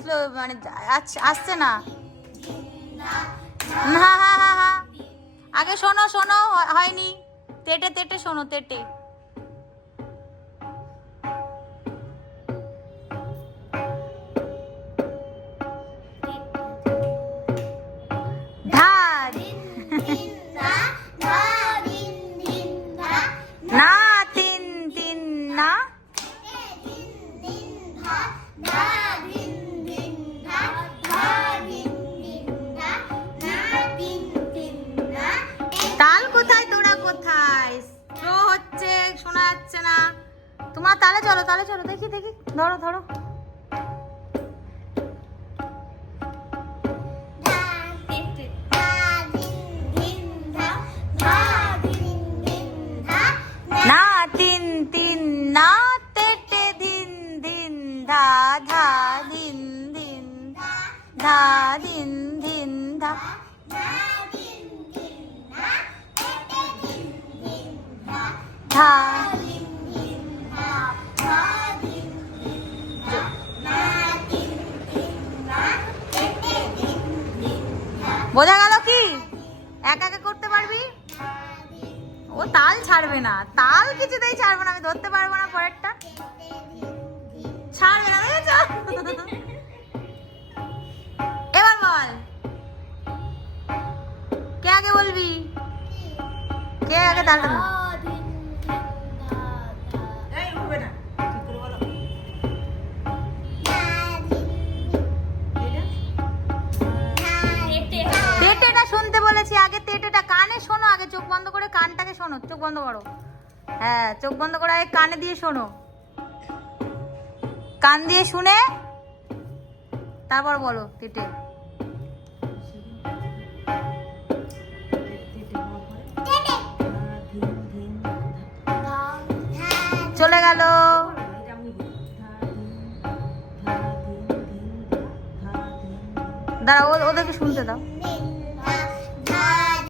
Slow মানে আসছে না। হ্যাঁ হ্যাঁ হ্যাঁ হ্যাঁ, আগে শোনো শোনো, হয়নি। তেটে তেটে শোনো, তেটে। ধার না, তিন তিন না, তাল কোথায়, তোরা কোথায়? স্লো হচ্ছে, শোনা যাচ্ছে না। তোমার তালে চলো, তালে চলো, দেখি দেখি, ধরো ধরো। না, তিন তিন না, তেটে দিন দিন ধা ধা, দিন দিন ধা, দিন দিন ধা। ধা বোঝা গেল কি? একা একা করতে পারবি? ও তাল ছাড়বে না, তাল কিছুতেই ছাড়বে না, আমি ধরতে পারবো না পরেরটা। ছাড়বে না, বুঝেছো? এবার বল, কে আগে বলবি? কে আগে তালটা ধরবে? তেটেটা শুনতে বলেছি, আগে তেটেটা কানে শোনো, আগে চোখ বন্ধ করে কানটাকে শোনো, চোখ বন্ধ করো। হ্যাঁ, চোখ বন্ধ করে আগে কানে দিয়ে শোনো, কান দিয়ে শুনে তারপর বলো তেটে। চলে গেল। দাঁড়া, ওদেরকে শুনতে দাও।